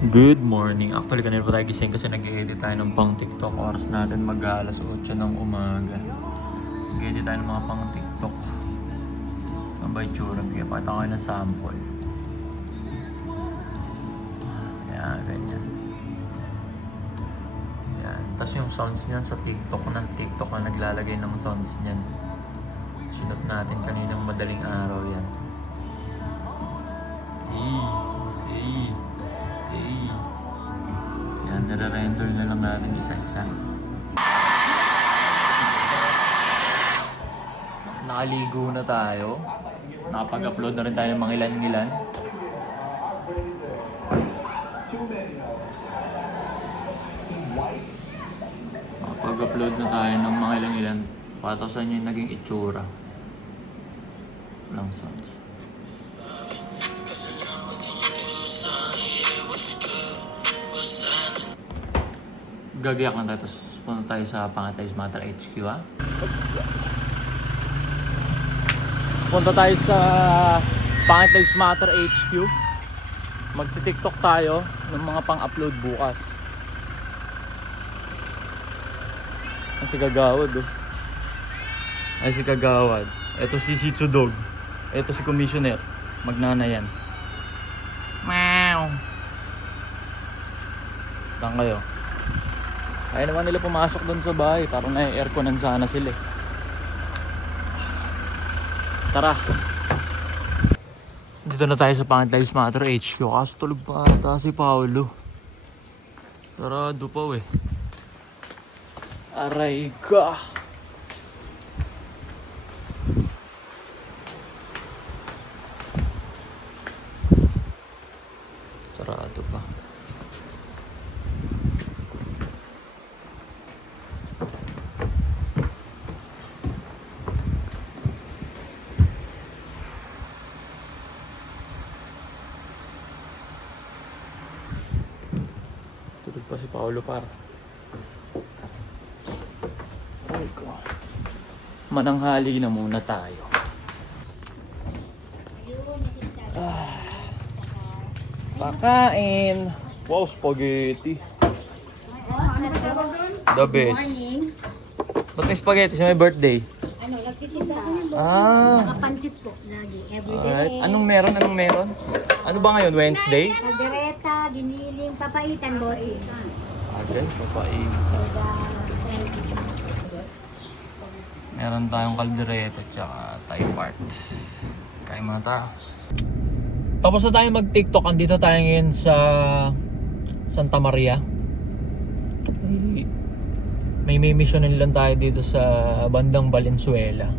Good morning. Actually, kanina pa tayo gising kasi nag-edit tayo ng pang TikTok. Oras natin mag-alas 8 ng umaga. Nag-edit tayo ng mga pang TikTok. Saan ba itsura? Bigyan pa kita kayo ng sample. Yan, ganyan. Yan. Tapos yung sounds niyan sa TikTok ng TikTok na naglalagay ng sounds niyan. Sinot natin kaninang madaling araw yan. Yan, nare-render na lang natin isa-isa. Nakaligo na tayo. Nakapag-upload na rin tayo ng mga ilan-ilan. Nakapag-upload na tayo ng mga ilan-ilan. Patasan yung naging itsura. Walang sounds. Gagayak na tayo, tapos punta tayo sa Pangatay Matter HQ, ha? Punta tayo sa Pangatay Matter HQ. Magti-TikTok tayo ng mga pang-upload bukas. Ay, si Kagawad, oh. Ay, si Kagawad. Ito si Shitsudog. Ito si Commissioner. Magnana yan. Meow. Saan kayo? Ayaw naman nila pumasok doon sa bahay. Parang na-airconan sana sila. Tara. Dito na tayo sa Pangatay Matter HQ. Kaso tulog pa ata si Paolo. Sarado pa eh. Aray ka. Sarado pa. Tulog pa si Paolo par. Ay ko. Mananghali na muna tayo. Pakain. Wow, spaghetti. The best. Ba't may spaghetti sa may birthday? Ano, nagtitinda ako ng nakapansit po lagi, everyday. Alright. Anong meron? Ano ba ngayon? Wednesday? Kaldereta, giniling, papaitan, bossing. Okay, papain. Meron tayong kaldereta tsaka Thai part. Kain muna tayo. Tapos na tayo mag-TikTok. Andito tayo ngayon sa Santa Maria. May missionin lang tayo dito sa bandang Valenzuela.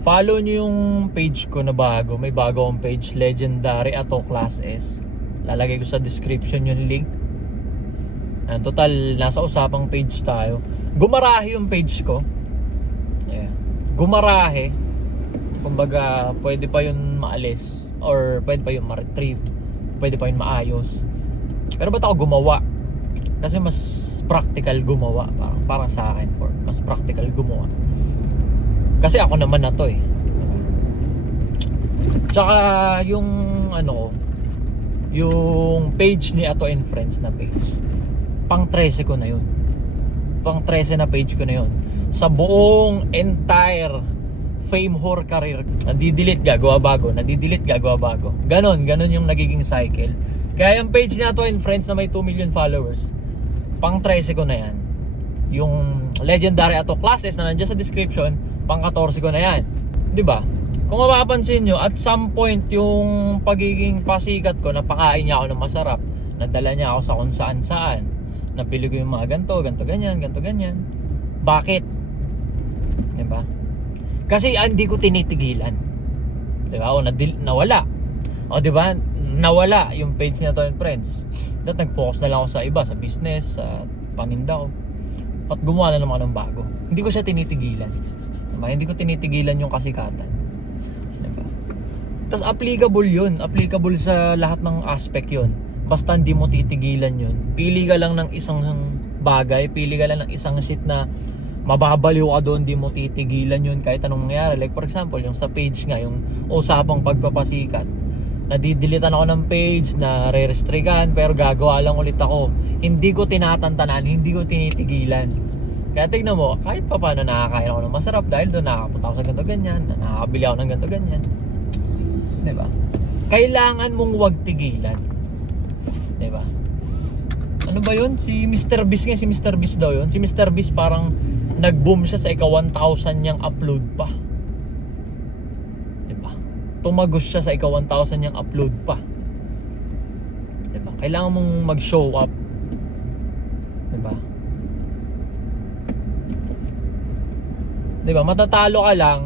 Follow nyo yung page ko na bago. May bago akong page, Legendary Ato Class S. Lalagay ko sa description yung link. Total, nasa usapang page tayo. Gumarahe yung page ko. Yeah. Gumarahe. Kumbaga, pwede pa yun maalis. Or pwede pa yun ma-retrieve. Pwede pa yun maayos. Pero ba't ako gumawa? Kasi mas practical gumawa. Parang sa akin, mas practical gumawa. Kasi ako naman na to eh. Tsaka yung yung page ni Ato and Friends na page. Pang 13 ko na yun. Pang 13 na page ko na yun. Sa buong entire Fame Whore career. Nadidelete, gagawa bago. Nadidelete, gagawa bago. Ganon yung nagiging cycle. Kaya yung page ni Ato and Friends na may 2 million followers, pang 13 ko na yan. Yung Legendary Ato Classes na nandiyan sa description, pang 14 ko na yan. Diba? Kung mapapansin nyo, at some point yung pagiging pasikat ko, napakain niya ako ng masarap, nadala niya ako sa kung saan-saan, napili ko yung mga ganto, ganyan. Bakit? Diba? Kasi hindi ko tinitigilan. Diba? O nawala. O diba? Nawala yung page ni Ato and Friends. At nag-focus na lang ako sa iba, sa business, sa paninda ko. At gumawa na naman ng bago. Hindi ko siya tinitigilan. Diba? Hindi ko tinitigilan yung kasikatan. Diba? Tapos applicable yun. Applicable sa lahat ng aspect yun. Basta hindi mo titigilan yun. Pili ka lang ng isang bagay. Pili ka lang ng isang shit na mababaliw ka doon, di mo titigilan yun kahit anong mangyari. Like for example, yung sa page nga, yung usapang pagpapasikat, nadidilitan ako ng page, na re-restrictan, pero gagawa lang ulit ako. Hindi ko tinatantanan, hindi ko tinitigilan. Kaya tignan mo, kahit pa paano nakakain ako ng masarap dahil doon nakakapunta ako sa ganito ganyan, nakakabili ako ng ganito ganyan. Diba? Kailangan mong wag tigilan. Diba? Ano ba yun? Si Mr. Beast nga, si Mr. Beast daw yun. Si Mr. Beast parang nag-boom siya sa ika 1,000 niyang upload pa. Diba? Tumagos siya sa ika 1,000 niyang upload pa. Diba? Kailangan mong mag-show up. Diba? Diba? Matatalo ka lang.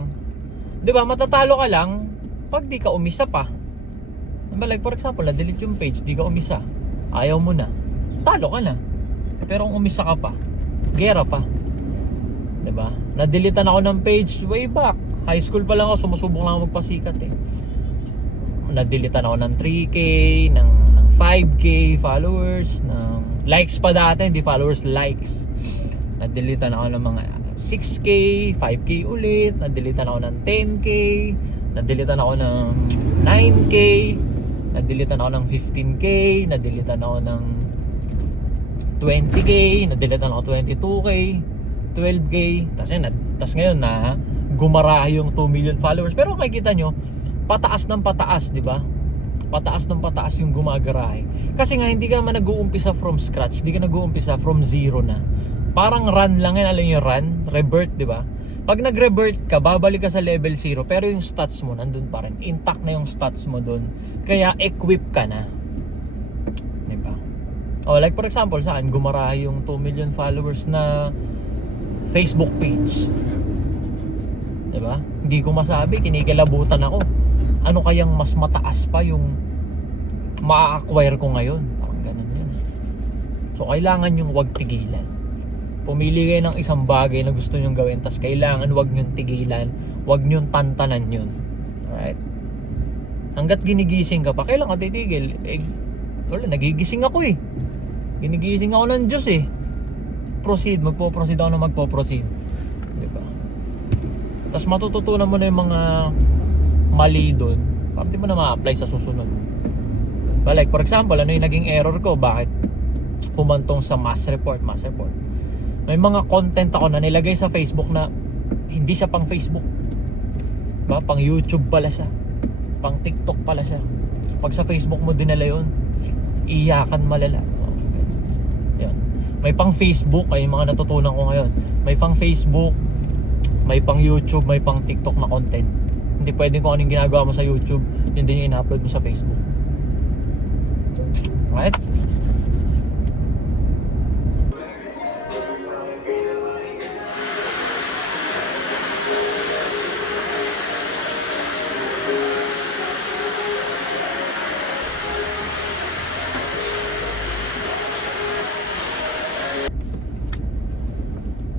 Diba? Matatalo ka lang pag di ka umisa pa. Diba? Like for example, na-delete yung page, di ka umisa. Ayaw mo na. Talo ka na. Pero kung umisa ka pa, gera pa. Diba? Na-deletean ako ng page way back. High school pa lang ako, sumusubok lang ako magpasikat eh. Na-deletean ako ng 3K, ng 5K followers, ng likes pa dati, hindi followers, likes. Na-deletean ako ng mga 6K, 5K ulit, na-deletean ako ng 10K, na-deletean ako ng 9K, na-deletean ako ng 15K, na-deletean ako ng 20K, na-deletean ako 22K, 12K, tas ngayon na gumara yung 2 million followers. Pero makikita nyo, pataas ng pataas, di ba? Pataas ng pataas yung gumagarahe. Kasi nga hindi ka naman nag-uumpisa from scratch, hindi ka nag-uumpisa from zero na. Parang run lang yan, alam nyo run, rebirth, di ba? Pag nag-rebirth ka, babalik ka sa level 0, pero yung stats mo nandun pa rin. Intact na yung stats mo dun. Kaya equip ka na. Di ba? Oh, like for example, saan gumarahe yung 2 million followers na Facebook page. Diba? Hindi ko masabi, kinikilabutan ako. Ano kayang mas mataas pa yung ma-acquire ko ngayon? Parang ganun yun. So, kailangan yung wag tigilan. Pumili kayo ng isang bagay na gusto nyong gawin, tas kailangan wag nyong tigilan, wag nyong tantanan yun. Alright? Hanggat ginigising ka pa, kailan ka titigil? Wala, nagigising ako eh. Ginigising ako ng Diyos eh. Magpo-proceed ako na magpo-proceed. Diba? Tapos matututunan mo na yung mga mali doon. Para di mo na ma-apply sa susunod. But like for example, ano yung naging error ko? Bakit humantong sa mass report? May mga content ako na nilagay sa Facebook na hindi siya pang Facebook. Diba? Pang YouTube pala siya. Pang TikTok pala siya. Pag sa Facebook mo dinala yun, iyakan malala. Yan. May pang Facebook, ay mga natutunan ko ngayon. May pang Facebook, may pang YouTube, may pang TikTok na content. Hindi pwedeng kung anong ginagawa mo sa YouTube, yun din yung ina-upload mo sa Facebook. Right?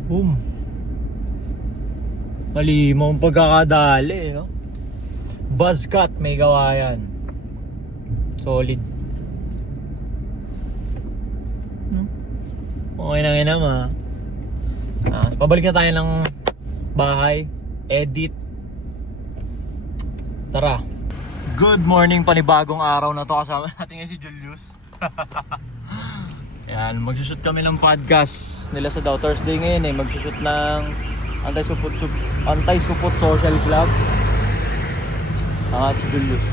Boom. Malimong pagkakadali, no? Buzzcut, may gawa yan. Solid. Okay na nga naman. Pabalik na tayo ng bahay. Edit. Tara. Good morning, panibagong araw na to. Kasama natin ngayon si Julius. Yan, magsushoot kami ng podcast nila sa Daw Thursday ngayon eh. Magsushoot ng Anti-Supot Social Club. Si Julius.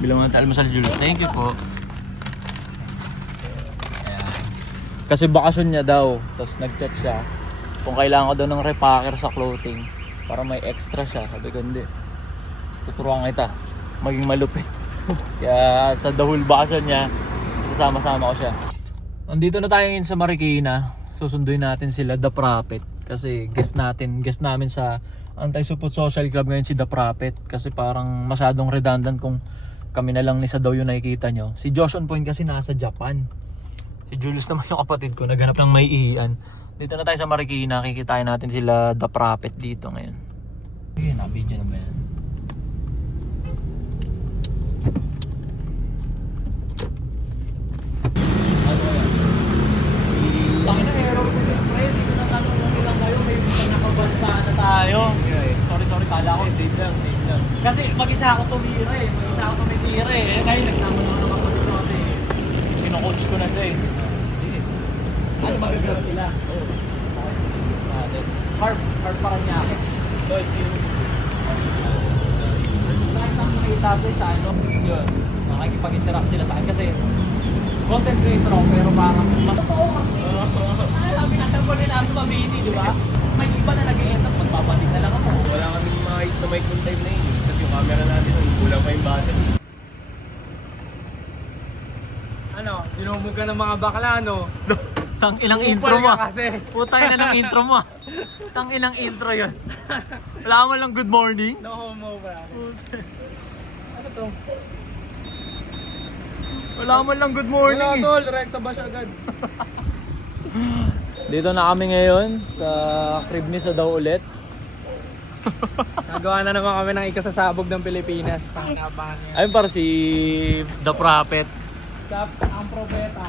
Bilang mga almasal si Julius. Thank you po. Ayan. Kasi bakasyon niya daw. Tapos nag-chat siya kung kailangan ko daw ng repacker sa clothing para may extra siya. Sabi ko hindi. Tuturuan kita maging malupit. Kaya sa dahul bakasyon niya, sasama-sama ko siya. Andito na tayo ngayon sa Marikina. Susunduin natin sila The Prophet. Kasi guest namin sa Anti-Supot Social Club ngayon si The Prophet. Kasi parang masyadong redundant kung kami na lang ni sa daw yung nakikita nyo. Si Josh on Point kasi nasa Japan. Si Julius naman yung kapatid ko, naghanap ng may ihian. Dito na tayo sa Marikina, kikitain natin sila The Prophet dito ngayon. Okay, na-video na ba yan? Laki na error ko yung pre, dito na tanong lang kayo, may nakabansa na tayo. Sorry, kala ko. Save lang. Kasi mag-isa ako tumira eh. dati sa ano, yun, nakikipag-interact sila sa akin kasi content creator ako pero parang mas totoo kasi. Sabi natin po nila ako mabiti, di ba? May iba na nag-e-end up, magpapatig na lang ako. Wala kaming maayos na mic nung time na yun. Kasi yung camera natin, kulang pa yung battery. Ano, dinumog ka ng mga bakla, no? Tang ilang Upal intro mo. ka kasi. Putay na ng intro mo. Tang ilang intro yun. Wala mo lang good morning. No homo, bro. Ano to? Wala mo lang good morning. Wala, tol. Rekta ba siya agad? Dito na kami ngayon sa crib ni sa daw ulit. Nagawa na naman kami ng ikasasabog ng Pilipinas. Tanginabangan niya. Ayun para si The Prophet. Sa ang propeta.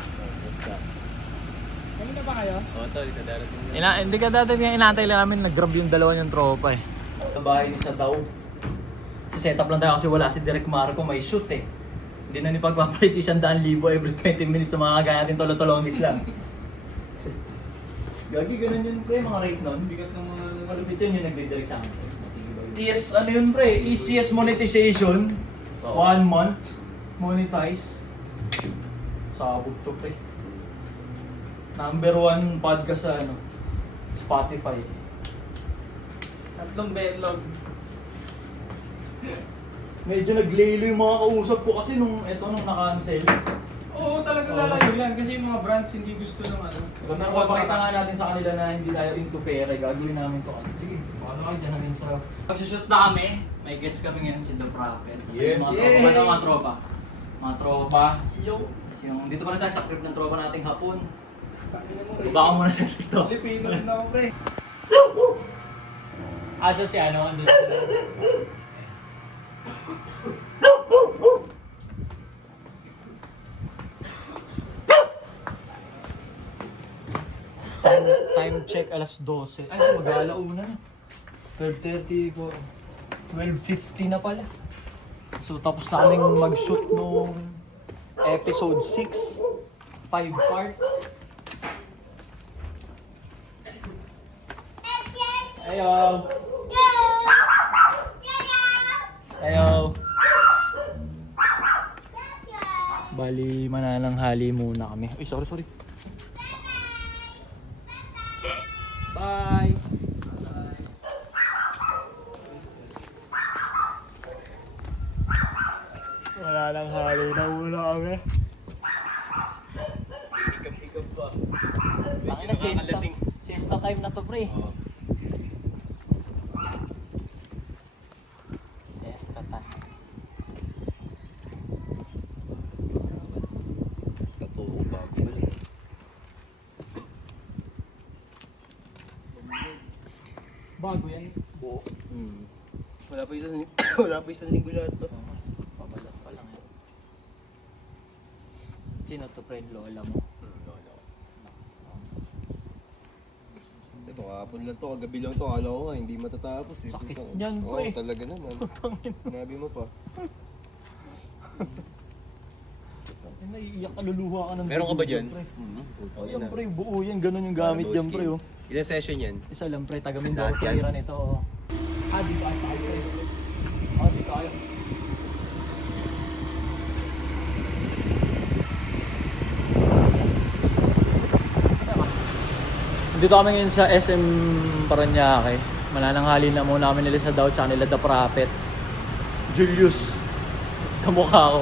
Kanina ba kayo? Oo, tol, kadarating na. Hindi ka dati yung inantay lang namin, nag-grab yung dalawa niyang tropa eh. Sa bahay ni sa daw. Si setup lang tayo kasi wala si Direk Marco, may shoot eh. Hindi na ni pagpapalit yung 100,000 every 20 minutes sa mga kagaya natin tolo-tolongis lang. Gagi, ganun yun pre, mga rate nun. Bigat ng mga... Malupit yun yung nagdidirect sa akin. ECS, ano yun pre? ECS monetization. 1 month. Monetize. Sabog to pre. Number 1 podcast sa ano, Spotify. Tatlong bedlog. Medyo naglelo yung mga kausap ko kasi nung naka-cancel. Oo, talaga lalayo yan. Kasi yung mga brands hindi gusto ng ano. Pero papakita nga natin sa kanila na hindi tayo into pera, gagawin namin to. Sige, paano kayo dyan natin sa... Pag-shoot na kami, may guest kami ngayon si The Prophet. Kasi Yeah. yung mga tropa. Mga tropa. Yo. Kasi yung, dito pa rin tayo sa crib ng tropa nating hapon. Baka muna siya dito. Pilipino rin ako, pre. Asa si ano? Time check alas 12. Ay, mag-alauna na. 12:30 ko. 12:50 na pala. So tapos na kaming mag-shoot nung episode 6. 5 parts. Ayo. Ayo. Bali, manananghali muna kami. Uy, sorry. Bye. Wala nang hali na muna kami. Hikam-hikam pa. Tangina, siesta time na to, pre. Siesta time. Totoo, bago pa lang. Bago yan. Buo. Wala pa isang linggo lahat to. Pabalat pa lang. Sino to, friend? Lola mo? Ito kahapon lang to, kagabi lang to, akala ko nga hindi matatapos eh. Sakit Puta. niyan, Oo, pre. talaga naman. Sinabi mo pa. Naiiyak ka, luluha ka ng Meron ka ba dugo, dyan? pre. Puta, Oh, yan yan na. pre, buo yan. Ganun yung gamit yan, pre. Oh. Ilang session yan? Isa lang, pre. Taga Mindoro Lahat yan? tira nito. Oh. Dito ay tayo, pre. Oh, dito tayo. Dito kami ngayon sa SM Paranaque. Manananghali na muna kami nila sa Daw tsaka nila The Prophet. Julius. Kamukha ko.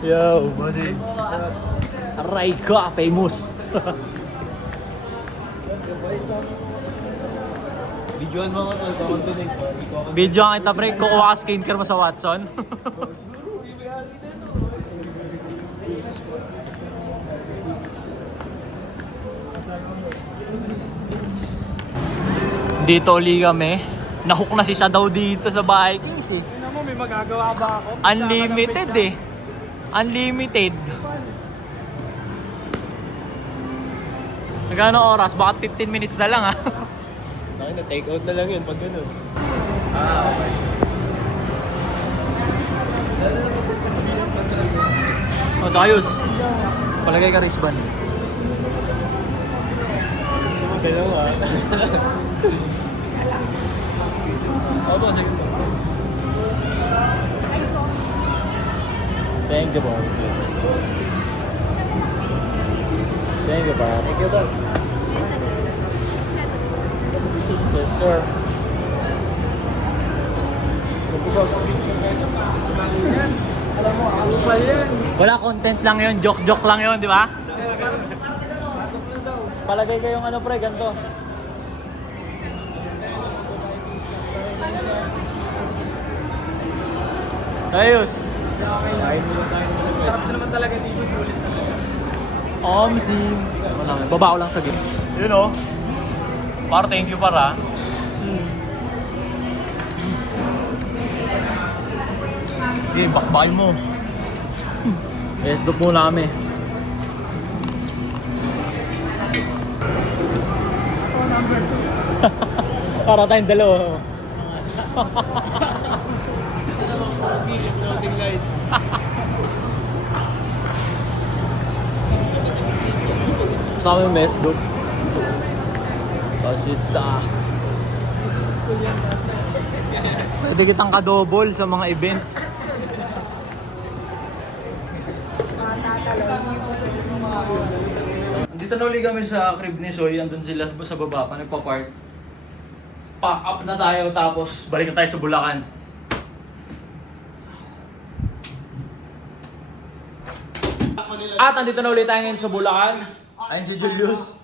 Yo, bossy. Aray ko, famous. Videoan mo ako, content. Video ang kita, pre. Kukuha ka skincare mo sa Watson. Dito uli kami. Nahook na si Sadaw dito sa Vikings eh. Tingnan mo, may magagawa ba ako? Unlimited eh. Unlimited. Nagano oras? Bakit 15 minutes na lang ah. Bakit na take out na lang yun pag gano'n. Okay. O, ayos. Palagay ka wristband. Dalawa. Opo, sige po. Thank you, boss. Thank you, boss. Thank you, boss. Yes, sir. Wala, content lang yun. Joke-joke lang yun, di ba? Palagay kayong ano, pre, ganito. Ayos. Sarap na naman talaga dito, sulit talaga. Omsim. Baba ko lang sa game. Yun o. Par, thank you para. Okay, bakbakin mo. Yes, doon muna kami. Para tayong dalawa. Sa amin mes, doon. Kasita. Pwede kitang kadobol sa mga event. Dito na uli kami sa crib ni Soy. Andun sila sa baba pa nagpa-park. Pack up na tayo tapos balik na tayo sa Bulacan. At andito na ulit tayo ngayon sa Bulacan. Ayun si Julius.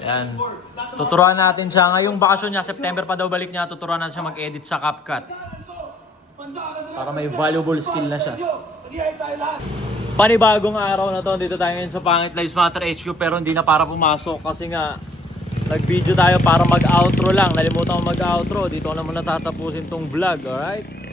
Ayan. Tuturuan natin siya. Ngayong bakasyon niya, September pa daw balik niya. Tuturuan natin siya mag-edit sa CapCut. Para may valuable skill na siya. Panibagong araw na to. Dito tayo ngayon sa Pangit Lives Matter HQ. Pero hindi na para pumasok. Kasi nga, nag-video tayo para mag-outro lang. Nalimutan ko mag-outro. Dito ko naman natatapusin tong vlog. Alright?